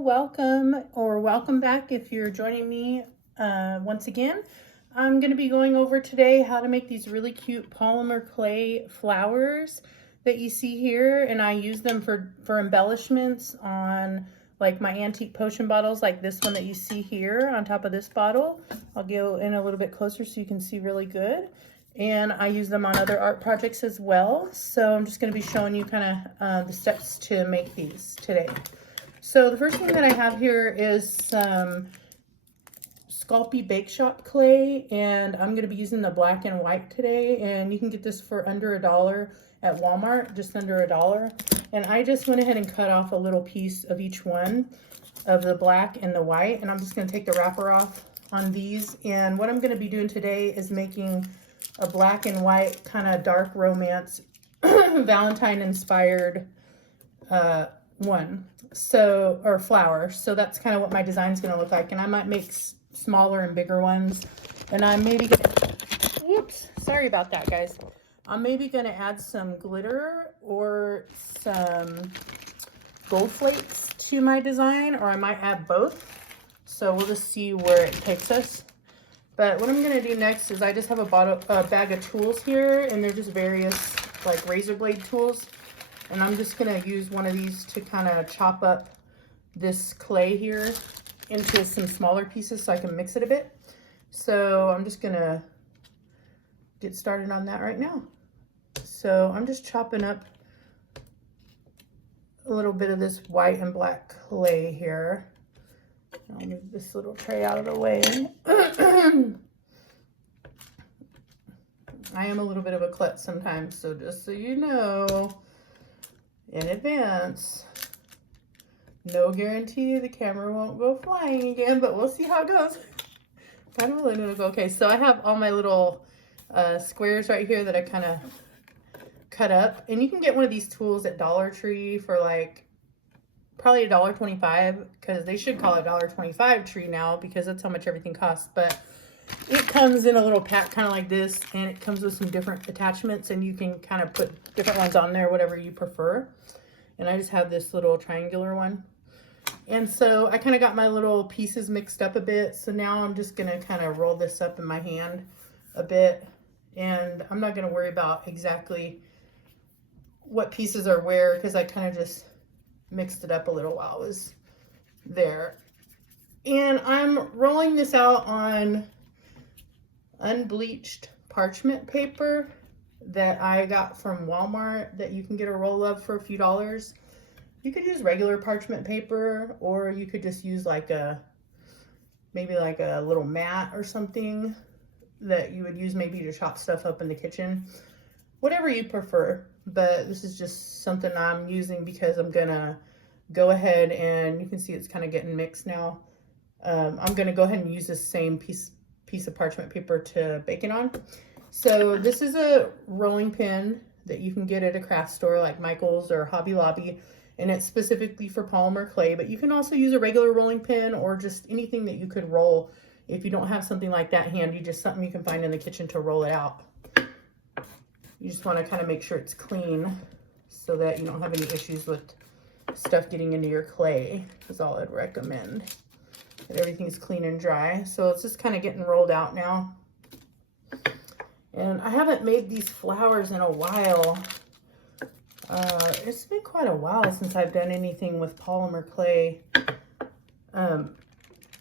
welcome or welcome back if you're joining me once again. I'm going to be going over today how to make these really cute polymer clay flowers that you see here, and I use them for embellishments on like my antique potion bottles, like this one that you see here on top of this bottle. I'll go in a little bit closer so you can see really good. And I use them on other art projects as well. So I'm just going to be showing you kind of the steps to make these today. So the first thing that I have here is some Sculpey Bake Shop clay, and I'm going to be using the black and white today, and you can get this for under $1 at Walmart, just under $1. And I just went ahead and cut off a little piece of each one of the black and the white, and I'm just going to take the wrapper off on these. And what I'm going to be doing today is making a black and white kind of dark romance Valentine inspired one, so, or flower. So that's kind of what my design's going to look like, and I might make smaller and bigger ones. And I'm maybe gonna, whoops, sorry about that, guys. I'm maybe going to add some glitter or some gold flakes to my design, or I might add both. So we'll just see where it takes us. But what I'm going to do next is I just have a bag of tools here, and they're just various like razor blade tools. And I'm just going to use one of these to kind of chop up this clay here into some smaller pieces so I can mix it a bit. So I'm just going to get started on that right now. So I'm just chopping up a little bit of this white and black clay here. I'll move this little tray out of the way. I am a little bit of a klutz sometimes, so just so you know in advance, no guarantee the camera won't go flying again, but we'll see how it goes. Kind of really go. Okay, so I have all my little squares right here that I kind of cut up, and you can get one of these tools at Dollar Tree for like probably $1.25, because they should call it $1.25 tree now, because that's how much everything costs. But it comes in a little pack kind of like this, and it comes with some different attachments, and you can kind of put different ones on there, whatever you prefer. And I just have this little triangular one. And so I kind of got my little pieces mixed up a bit. So now I'm just going to kind of roll this up in my hand a bit. And I'm not going to worry about exactly what pieces are where, because I kind of just mixed it up a little while it was there. And I'm rolling this out on unbleached parchment paper that I got from Walmart that you can get a roll of for a few dollars. You could use regular parchment paper, or you could just use like maybe like a little mat or something that you would use maybe to chop stuff up in the kitchen. Whatever you prefer, but this is just something I'm using because I'm gonna go ahead, and you can see it's kind of getting mixed now. I'm gonna go ahead and use this same piece of parchment paper to bake it on. So this is a rolling pin that you can get at a craft store like Michael's or Hobby Lobby, and it's specifically for polymer clay, but you can also use a regular rolling pin or just anything that you could roll. If you don't have something like that handy, just something you can find in the kitchen to roll it out. You just want to kind of make sure it's clean so that you don't have any issues with stuff getting into your clay, is all I'd recommend. That everything's clean and dry. So it's just kind of getting rolled out now. And I haven't made these flowers in a while. It's been quite a while since I've done anything with polymer clay,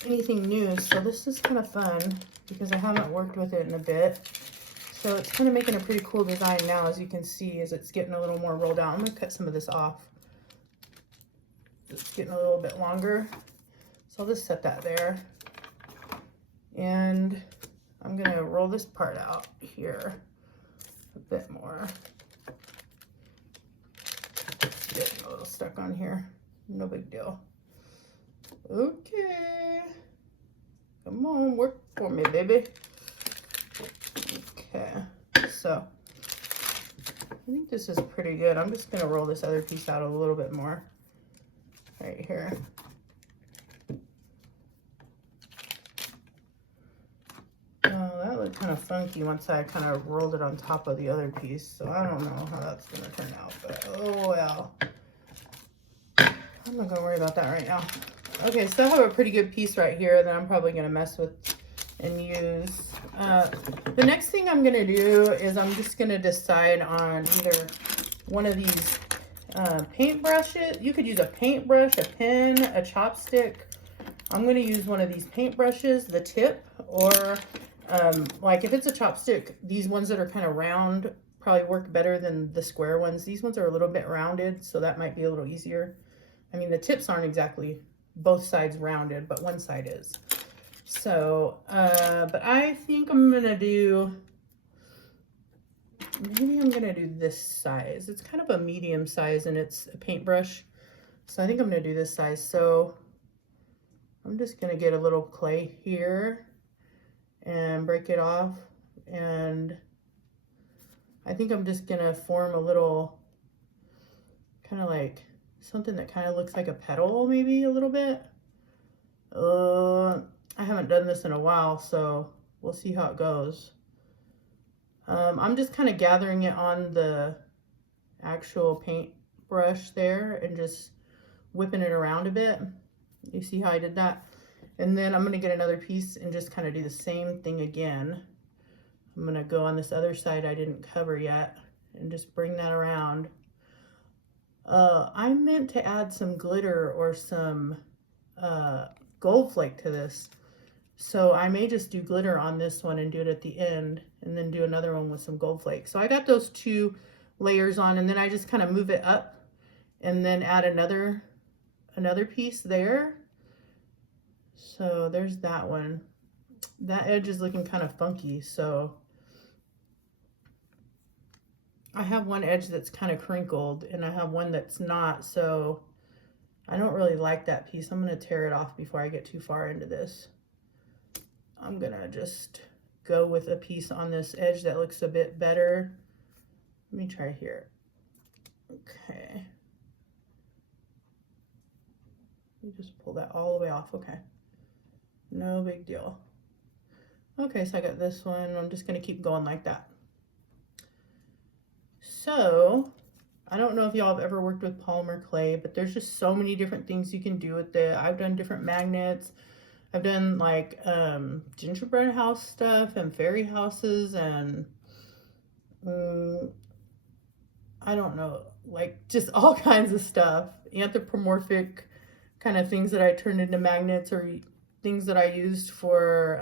anything new. So this is kind of fun because I haven't worked with it in a bit. So it's kind of making a pretty cool design now, as you can see, as it's getting a little more rolled out. I'm going to cut some of this off. It's getting a little bit longer. So I'll just set that there. And I'm going to roll this part out here a bit more. It's getting a little stuck on here. No big deal. Okay. Come on, work for me, baby. Okay, so I think this is pretty good. I'm just going to roll this other piece out a little bit more right here. That looked kind of funky once I kind of rolled it on top of the other piece, so I don't know how that's going to turn out, but oh well. I'm not going to worry about that right now. Okay, so I have a pretty good piece right here that I'm probably going to mess with and use. The next thing I'm going to do is I'm just going to decide on either one of these paintbrushes. You could use a paintbrush, a pen, a chopstick. I'm going to use one of these paintbrushes, the tip, or like if it's a chopstick, these ones that are kind of round probably work better than the square ones. These ones are a little bit rounded, so that might be a little easier. I mean, the tips aren't exactly both sides rounded, but one side is. So, but I think I'm gonna do, maybe I'm gonna do this size. It's kind of a medium size and it's a paintbrush. So I think I'm gonna do this size. So I'm just gonna get a little clay here and break it off. And I think I'm just gonna form a little, kind of like something that kind of looks like a petal, maybe a little bit. I haven't done this in a while, so we'll see how it goes. I'm just kind of gathering it on the actual paint brush there and just whipping it around a bit. You see how I did that? And then I'm going to get another piece and just kind of do the same thing again. I'm going to go on this other side I didn't cover yet and just bring that around. I meant to add some glitter or some gold flake to this. So I may just do glitter on this one and do it at the end and then do another one with some gold flake. So I got those 2 layers on, and then I just kind of move it up and then add another piece there. So there's that one. That edge is looking kind of funky, so I have one edge that's kind of crinkled and I have one that's not, so I don't really like that piece. I'm going to tear it off before I get too far into this. I'm going to just go with a piece on this edge that looks a bit better. Let me try here. Okay. You just pull that all the way off. Okay. No big deal. Okay, so I got this one. I'm just going to keep going like that. So, I don't know if y'all have ever worked with polymer clay, but there's just so many different things you can do with it. I've done different magnets. I've done like gingerbread house stuff and fairy houses and I don't know, like just all kinds of stuff. Anthropomorphic kind of things that I turned into magnets, or things that I used for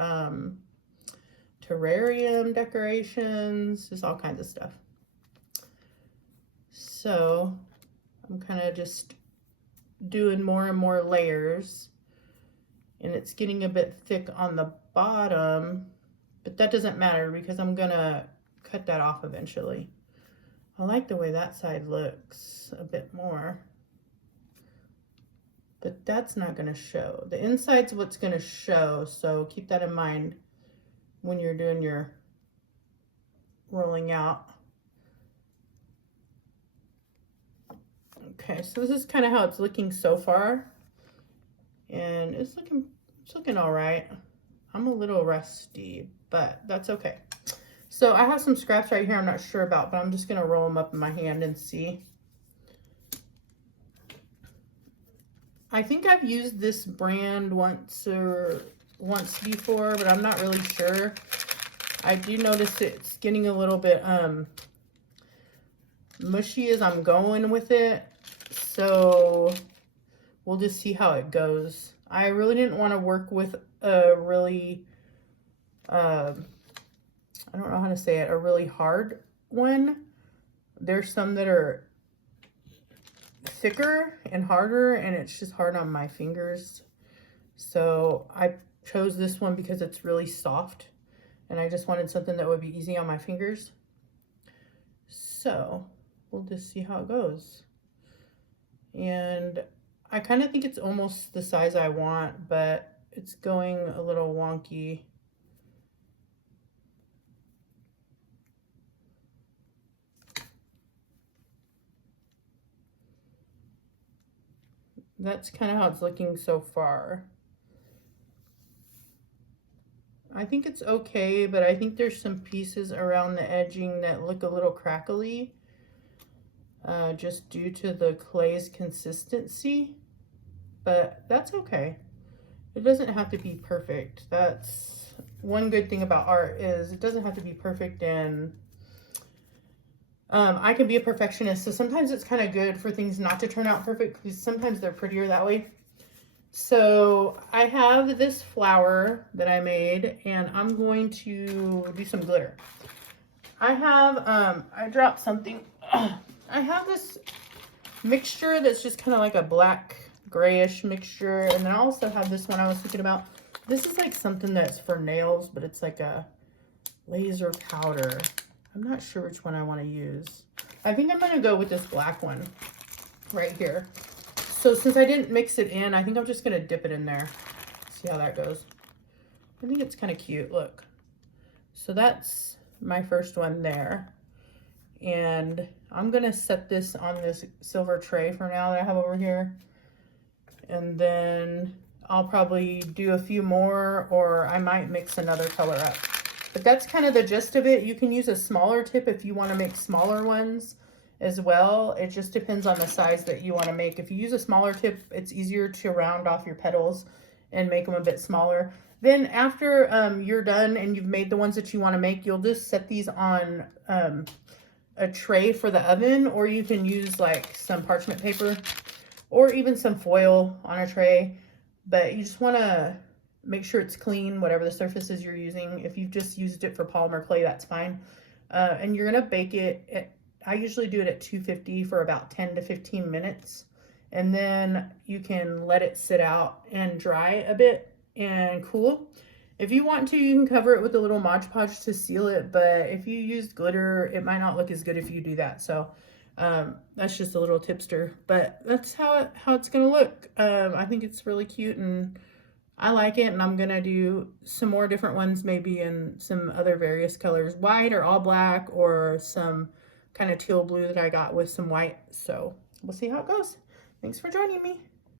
terrarium decorations, just all kinds of stuff. So I'm kind of just doing more and more layers, and it's getting a bit thick on the bottom, but that doesn't matter because I'm gonna cut that off eventually. I like the way that side looks a bit more, but that's not gonna show. The inside's what's gonna show, so keep that in mind when you're doing your rolling out. Okay, so this is kind of how it's looking so far, and it's looking all right. I'm a little rusty, but that's okay. So I have some scraps right here I'm not sure about, but I'm just gonna roll them up in my hand and see. I think I've used this brand once before, but I'm not really sure. I do notice it's getting a little bit mushy as I'm going with it, so we'll just see how it goes. I really didn't want to work with a really I don't know how to say it, a really hard one. There's some that are thicker and harder, and it's just hard on my fingers. So I chose this one because it's really soft, and I just wanted something that would be easy on my fingers. So we'll just see how it goes. And I kind of think it's almost the size I want, but it's going a little wonky. That's kind of how it's looking so far. I think it's okay, but I think there's some pieces around the edging that look a little crackly, just due to the clay's consistency. but that's okay. It doesn't have to be perfect. That's one good thing about art, is it doesn't have to be perfect, and I can be a perfectionist, so sometimes it's kind of good for things not to turn out perfect because sometimes they're prettier that way. So I have this flower that I made, and I'm going to do some glitter. I have, I dropped something. I have this mixture that's just kind of like a black grayish mixture, and then I also have this one I was thinking about. This is like something that's for nails, but it's like a laser powder. I'm not sure which one I want to use. I think I'm going to go with this black one right here. So since I didn't mix it in, I think I'm just going to dip it in there. See how that goes. I think it's kind of cute. Look. So that's my first one there. And I'm going to set this on this silver tray for now that I have over here. And then I'll probably do a few more, or I might mix another color up. But that's kind of the gist of it. You can use a smaller tip if you want to make smaller ones as well. It just depends on the size that you want to make. If you use a smaller tip, it's easier to round off your petals and make them a bit smaller. Then after you're done and you've made the ones that you want to make, you'll just set these on a tray for the oven, or you can use like some parchment paper or even some foil on a tray. But you just want to make sure it's clean, whatever the surface is you're using. If you've just used it for polymer clay, that's fine. And you're going to bake it. I usually do it at 250 for about 10 to 15 minutes. And then you can let it sit out and dry a bit and cool. If you want to, you can cover it with a little Mod Podge to seal it. But if you use glitter, it might not look as good if you do that. So that's just a little tipster. But that's how it's going to look. I think it's really cute, and I like it, and I'm going to do some more different ones, maybe in some other various colors, white or all black, or some kind of teal blue that I got with some white. So we'll see how it goes. Thanks for joining me.